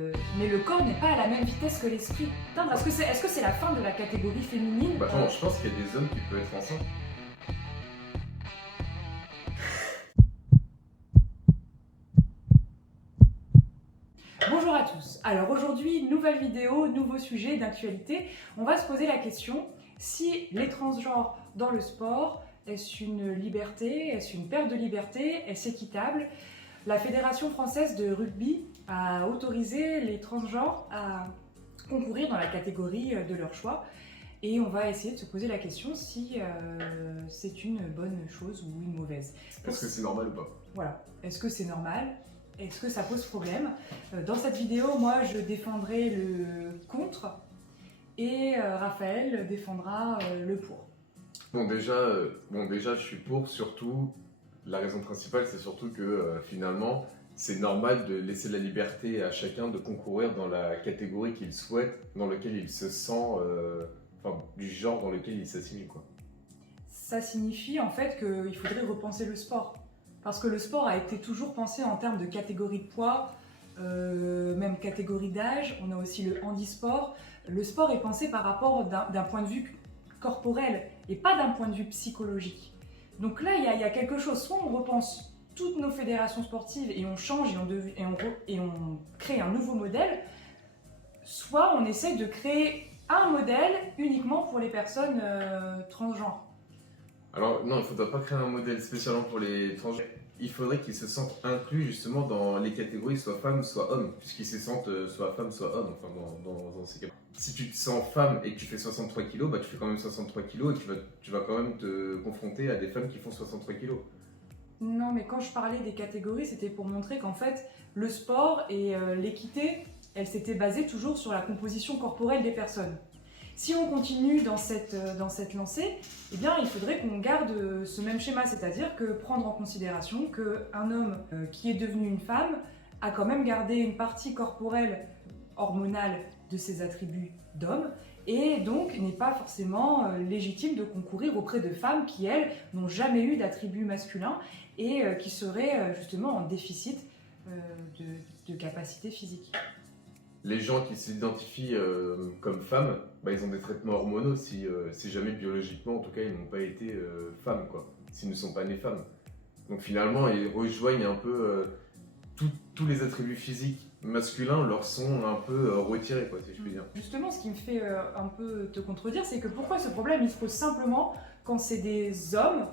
Mais le corps n'est pas à la même vitesse que l'esprit. Putain, est-ce que c'est la fin de la catégorie féminine? Bah attends, je pense qu'il y a des hommes qui peuvent être enceintes. Bonjour à tous. Alors aujourd'hui, nouvelle vidéo, nouveau sujet d'actualité. On va se poser la question si les transgenres dans le sport, est-ce une liberté, est-ce une perte de liberté, est-ce équitable? La Fédération française de rugby a autorisé les transgenres à concourir dans la catégorie de leur choix. Et on va essayer de se poser la question si c'est une bonne chose ou une mauvaise. Est-ce que c'est normal ou pas? Voilà. Est-ce que c'est normal? Est-ce que ça pose problème? Dans cette vidéo, moi, je défendrai le contre et Raphaël défendra le pour. Bon déjà, je suis pour, surtout, la raison principale, c'est surtout que finalement, c'est normal de laisser la liberté à chacun de concourir dans la catégorie qu'il souhaite, dans laquelle il se sent, du genre dans lequel il s'assimile, quoi. Ça signifie en fait qu'il faudrait repenser le sport. Parce que le sport a été toujours pensé en termes de catégorie de poids, même catégorie d'âge. On a aussi le handisport. Le sport est pensé par rapport d'un point de vue corporel et pas d'un point de vue psychologique. Donc là, il y a quelque chose. Soit on repense toutes nos fédérations sportives et on change et on crée un nouveau modèle, soit on essaie de créer un modèle uniquement pour les personnes transgenres. Alors non, il ne faudra pas créer un modèle spécialement pour les transgenres. Il faudrait qu'ils se sentent inclus justement dans les catégories soit femme, soit homme, puisqu'ils se sentent soit femme, soit homme, enfin dans ces cas. Si tu te sens femme et que tu fais 63 kg, bah tu fais quand même 63 kg et tu vas quand même te confronter à des femmes qui font 63 kg. Non, mais quand je parlais des catégories, c'était pour montrer qu'en fait, le sport et l'équité, elles s'étaient basées toujours sur la composition corporelle des personnes. Si on continue dans cette lancée, eh bien, il faudrait qu'on garde ce même schéma, c'est-à-dire que prendre en considération qu'un homme qui est devenu une femme a quand même gardé une partie corporelle hormonale de ses attributs d'homme et donc n'est pas forcément légitime de concourir auprès de femmes qui, elles, n'ont jamais eu d'attributs masculins et qui seraient justement en déficit de capacité physique. Les gens qui s'identifient comme femmes, bah, ils ont des traitements hormonaux si jamais biologiquement, en tout cas, ils n'ont pas été femmes, quoi. S'ils ne sont pas nés femmes. Donc finalement, ils rejoignent un peu tous les attributs physiques masculins leur sont un peu retirés, quoi, si je puis dire. Justement, ce qui me fait un peu te contredire, c'est que pourquoi ce problème il se pose simplement quand c'est des hommes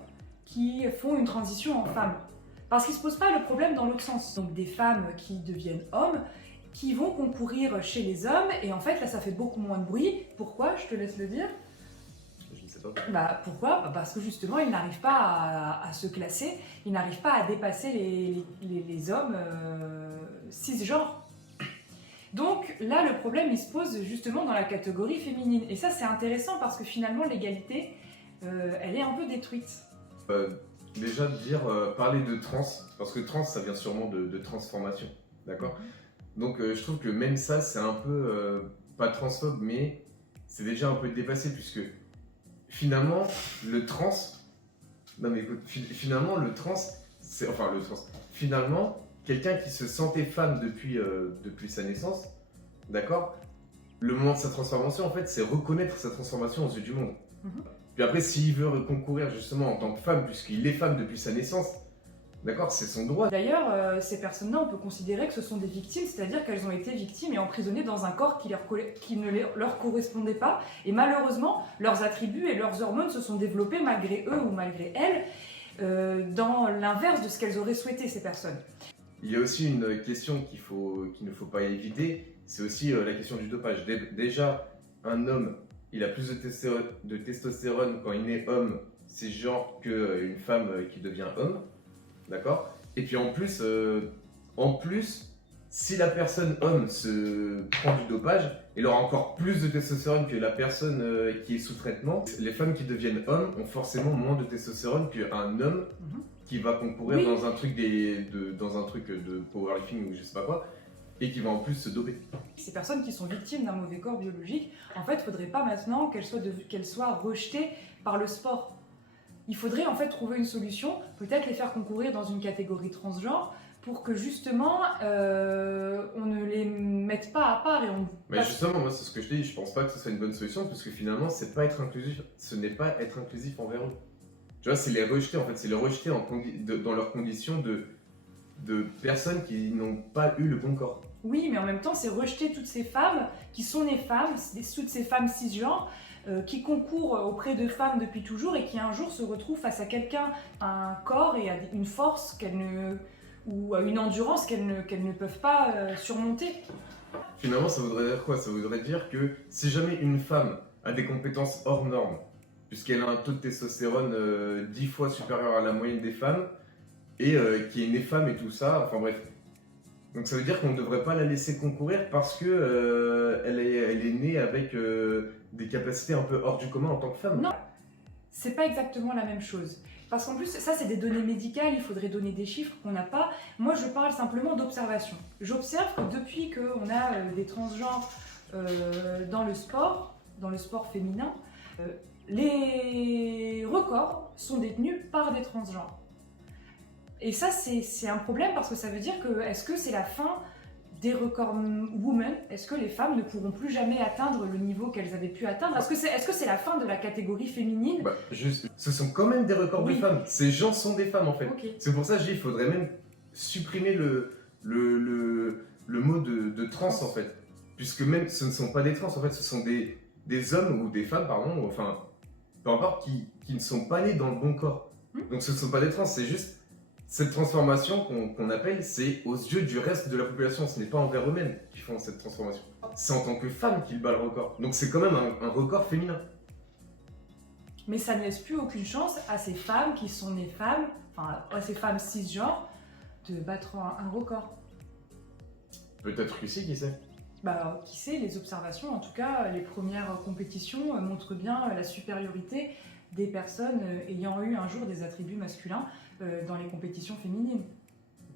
qui font une transition en femme? Parce qu'il ne se pose pas le problème dans l'autre sens. Donc des femmes qui deviennent hommes, qui vont concourir chez les hommes, et en fait là ça fait beaucoup moins de bruit. Pourquoi? Je te laisse le dire. Je ne sais pas. Bah pourquoi? Parce que justement ils n'arrivent pas à se classer, ils n'arrivent pas à dépasser les hommes cisgenres. Donc là le problème il se pose justement dans la catégorie féminine. Et ça c'est intéressant parce que finalement l'égalité elle est un peu détruite. Déjà de dire, parler de trans, parce que trans ça vient sûrement de transformation, d'accord? Donc je trouve que même ça, c'est un peu, pas transphobe, mais c'est déjà un peu dépassé, puisque finalement, le trans, non mais écoute, finalement le trans, finalement, quelqu'un qui se sentait femme depuis sa naissance, d'accord, le moment de sa transformation, en fait, c'est reconnaître sa transformation aux yeux du monde. Puis après, s'il veut concourir justement en tant que femme, puisqu'il est femme depuis sa naissance, d'accord, c'est son droit. D'ailleurs, ces personnes-là, on peut considérer que ce sont des victimes, c'est-à-dire qu'elles ont été victimes et emprisonnées dans un corps qui ne leur correspondait pas. Et malheureusement, leurs attributs et leurs hormones se sont développés malgré eux ou malgré elles, dans l'inverse de ce qu'elles auraient souhaité, ces personnes. Il y a aussi une question qu'il ne faut pas éviter, c'est aussi la question du dopage. Déjà, un homme, il a plus de testostérone quand il est homme, c'est genre qu'une femme qui devient homme. D'accord? Et puis en plus, si la personne homme se prend du dopage, elle aura encore plus de testostérone que la personne qui est sous traitement. Les femmes qui deviennent hommes ont forcément moins de testostérone qu'un homme qui va concourir dans un truc de powerlifting ou je sais pas quoi, et qui va en plus se doper. Ces personnes qui sont victimes d'un mauvais corps biologique, en fait, il ne faudrait pas maintenant qu'elles soient rejetées par le sport. Il faudrait en fait trouver une solution, peut-être les faire concourir dans une catégorie transgenre pour que justement on ne les mette pas à part et on. Mais justement, moi, c'est ce que je dis, je pense pas que ce soit une bonne solution, parce que finalement, c'est pas être inclusif, ce n'est pas être inclusif envers eux. Tu vois, c'est les rejeter, en fait, c'est les rejeter dans leurs conditions de personnes qui n'ont pas eu le bon corps. Oui, mais en même temps, c'est rejeter toutes ces femmes qui sont des femmes, toutes ces femmes cisgenres, qui concourent auprès de femmes depuis toujours et qui un jour se retrouvent face à quelqu'un, à un corps et à une force ou à une endurance qu'elles ne peuvent pas surmonter. Finalement, ça voudrait dire quoi? Ça voudrait dire que si jamais une femme a des compétences hors normes, puisqu'elle a un taux de testostérone 10 fois supérieur à la moyenne des femmes, et qui est née femme et tout ça, enfin bref. Donc ça veut dire qu'on ne devrait pas la laisser concourir parce que elle est née avec des capacités un peu hors du commun en tant que femme. Non, c'est pas exactement la même chose. Parce qu'en plus, ça c'est des données médicales, il faudrait donner des chiffres qu'on n'a pas. Moi je parle simplement d'observation. J'observe que depuis qu'on a des transgenres dans le sport féminin, les records sont détenus par des transgenres. Et ça c'est un problème parce que ça veut dire que est-ce que c'est la fin des records women? Est-ce que les femmes ne pourront plus jamais atteindre le niveau qu'elles avaient pu atteindre? Est-ce que c'est la fin de la catégorie féminine? Bah, juste, ce sont quand même des records de femmes. Ces gens sont des femmes en fait. Okay. C'est pour ça que je dis qu'il faudrait même supprimer le mot de trans en fait. Puisque même ce ne sont pas des trans en fait, ce sont des hommes ou des femmes, pardon, enfin, peu importe, qui ne sont pas nés dans le bon corps. Donc ce ne sont pas des trans, c'est juste cette transformation qu'on appelle, c'est aux yeux du reste de la population, ce n'est pas envers eux-mêmes qui font cette transformation. C'est en tant que femme qu'ils battent le record. Donc c'est quand même un record féminin. Mais ça ne laisse plus aucune chance à ces femmes qui sont nées femmes, enfin à ces femmes cisgenres, de battre un record. Peut-être que si, qui sait? Bah, qui sait, les observations, en tout cas, les premières compétitions montrent bien la supériorité des personnes ayant eu un jour des attributs masculins dans les compétitions féminines.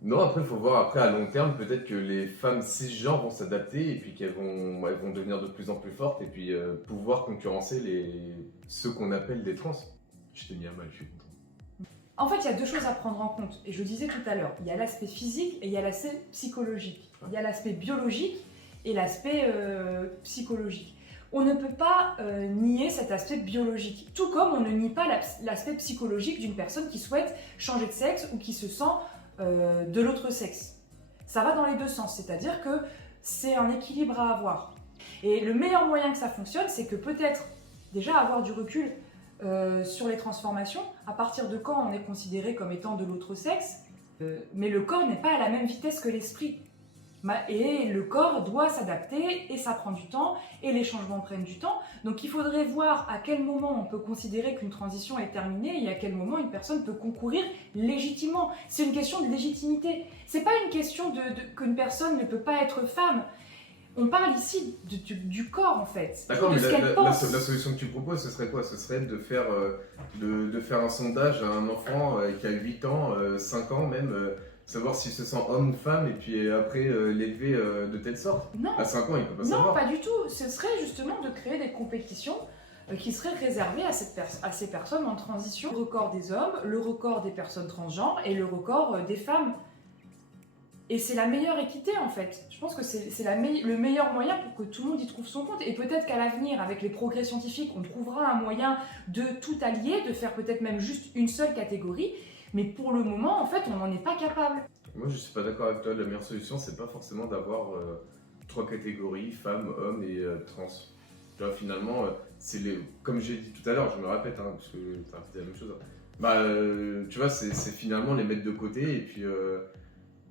Non, après, il faut voir, après, à long terme, peut-être que les femmes cisgenres vont s'adapter et puis qu'elles vont devenir de plus en plus fortes et puis pouvoir concurrencer ceux qu'on appelle des trans. Je t'ai mis à mal, je suis content. En fait, il y a deux choses à prendre en compte, et je le disais tout à l'heure. Il y a l'aspect physique et il y a l'aspect psychologique. Il y a l'aspect biologique et l'aspect psychologique. On ne peut pas nier cet aspect biologique, tout comme on ne nie pas l'aspect psychologique d'une personne qui souhaite changer de sexe ou qui se sent de l'autre sexe. Ça va dans les deux sens, c'est-à-dire que c'est un équilibre à avoir. Et le meilleur moyen que ça fonctionne, c'est que peut-être déjà avoir du recul sur les transformations, à partir de quand on est considéré comme étant de l'autre sexe, mais le corps n'est pas à la même vitesse que l'esprit. Et le corps doit s'adapter et ça prend du temps et les changements prennent du temps. Donc il faudrait voir à quel moment on peut considérer qu'une transition est terminée et à quel moment une personne peut concourir légitimement. C'est une question de légitimité. C'est pas une question qu'une personne ne peut pas être femme. On parle ici du corps en fait. D'accord, de mais ce qu'elle pense. la solution que tu proposes, ce serait quoi? Ce serait de faire un sondage à un enfant qui a 8 ans, 5 ans même, savoir s'il se sent homme ou femme et puis après l'élever de telle sorte. Non. À 5 ans, il peut pas Non, savoir. pas du tout. Ce serait justement de créer des compétitions qui seraient réservées à ces personnes en transition. Le record des hommes, le record des personnes transgenres et le record des femmes. Et c'est la meilleure équité en fait. Je pense que c'est le meilleur moyen pour que tout le monde y trouve son compte. Et peut-être qu'à l'avenir, avec les progrès scientifiques, on trouvera un moyen de tout allier, de faire peut-être même juste une seule catégorie. Mais pour le moment, en fait, on n'en est pas capable. Moi, je suis pas d'accord avec toi. La meilleure solution, c'est pas forcément d'avoir 3 catégories, femmes, hommes et trans. Tu vois, finalement, comme j'ai dit tout à l'heure, je me répète, hein, parce que tu as répété la même chose. Tu vois, c'est finalement les mettre de côté et puis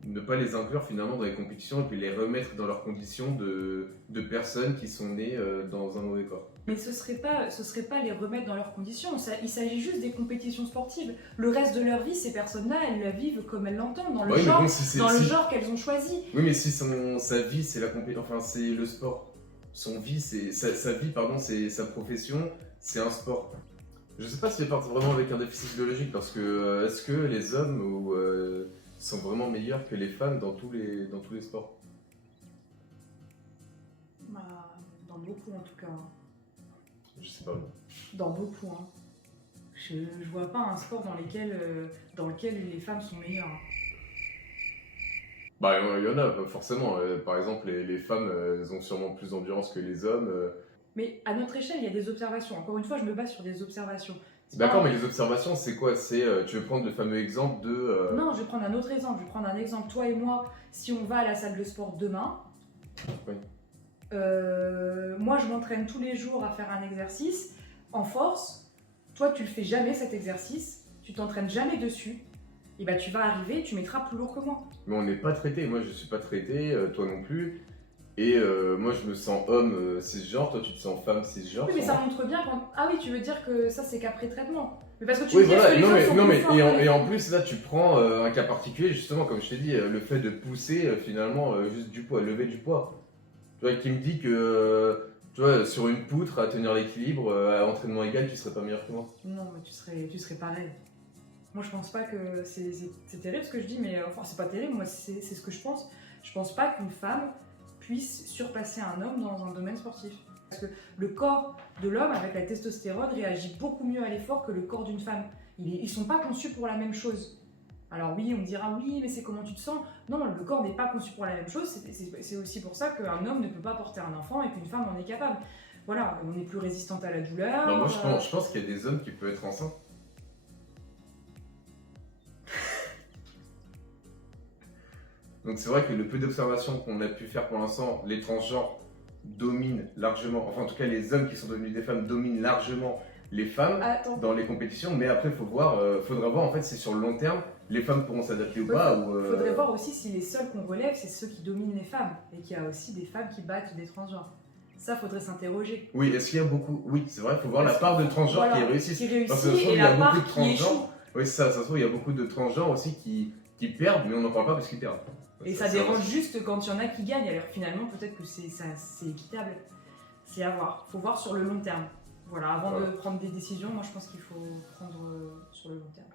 ne pas les inclure finalement dans les compétitions et puis les remettre dans leurs conditions de personnes qui sont nées dans un mauvais corps. Mais ce serait pas les remettre dans leurs conditions, il s'agit juste des compétitions sportives. Le reste de leur vie, ces personnes-là, elles la vivent comme elles l'entendent, dans le genre qu'elles ont choisi. Oui, mais si sa vie, c'est c'est le sport. Sa vie, pardon, c'est sa profession, c'est un sport. Je sais pas si elles partent vraiment avec un déficit biologique, parce que est-ce que les hommes sont vraiment meilleurs que les femmes dans tous les sports? Bah, dans beaucoup en tout cas. Je sais pas. Dans beaucoup. Hein. Je vois pas un sport dans lequel les femmes sont meilleures. Bah, il y en a, forcément. Par exemple, les femmes, elles ont sûrement plus d'endurance que les hommes. Mais à notre échelle, il y a des observations. Encore une fois, je me base sur des observations. C'est D'accord, pas mais les observations, c'est quoi? C'est, tu veux prendre le fameux exemple de... Non, je vais prendre un autre exemple. Je vais prendre un exemple. Toi et moi, si on va à la salle de sport demain, Oui. moi je m'entraîne tous les jours à faire un exercice en force. Toi, tu le fais jamais cet exercice. Tu t'entraînes jamais dessus. Et bah tu vas arriver, tu mettras plus lourd que moi. Mais on n'est pas traité. Moi, je suis pas traité, toi non plus. Et moi, je me sens homme cisgenre, toi, tu te sens femme cisgenre. Oui, mais ça montre bien quand. Ah oui, tu veux dire que ça c'est qu'après traitement. Mais parce que tu Oui, me dis, voilà, est-ce que les hommes sont plus forts que les et femmes en plus, là, tu prends un cas particulier, justement, comme je t'ai dit, le fait de pousser, finalement, juste du poids, lever du poids. Tu vois, qui me dit que, tu vois, sur une poutre, à tenir l'équilibre, à entraînement égal, tu serais pas meilleur que moi. Non, mais tu serais pareil. Moi, je pense pas que c'est terrible ce que je dis, mais enfin, c'est pas terrible, moi, c'est ce que je pense. Je pense pas qu'une femme puisse surpasser un homme dans un domaine sportif. Parce que le corps de l'homme, avec la testostérone, réagit beaucoup mieux à l'effort que le corps d'une femme. Ils sont pas conçus pour la même chose. Alors oui, on me dira oui, mais c'est comment tu te sens. Non, le corps n'est pas conçu pour la même chose. C'est aussi pour ça qu'un homme ne peut pas porter un enfant et qu'une femme en est capable. Voilà, on est plus résistante à la douleur. Non, moi, je pense qu'il y a des hommes qui peuvent être enceints. Donc c'est vrai que le peu d'observations qu'on a pu faire pour l'instant, les transgenres dominent largement, enfin en tout cas les hommes qui sont devenus des femmes dominent largement les femmes Attends. dans les compétitions, mais après il faudra voir en fait si sur le long terme les femmes pourront s'adapter ou pas. Il faudrait voir aussi si les seuls qu'on relève, c'est ceux qui dominent les femmes et qu'il y a aussi des femmes qui battent des transgenres. Ça, faudrait s'interroger. Oui, est-ce qu'il y a beaucoup? Oui, c'est vrai, il faut voir la part de transgenres Voilà, qui réussissent. qui réussit Parce que ça se trouve, et il y a la beaucoup de part qui échoue. transgenres. Oui, ça se trouve, il y a beaucoup de transgenres aussi qui perdent, mais on n'en parle pas parce qu'ils perdent. Et ça dérange juste quand il y en a qui gagnent. Alors finalement, peut-être que c'est équitable. C'est à voir. Faut voir sur le long terme. Voilà, avant de prendre des décisions, moi je pense qu'il faut prendre sur le long terme.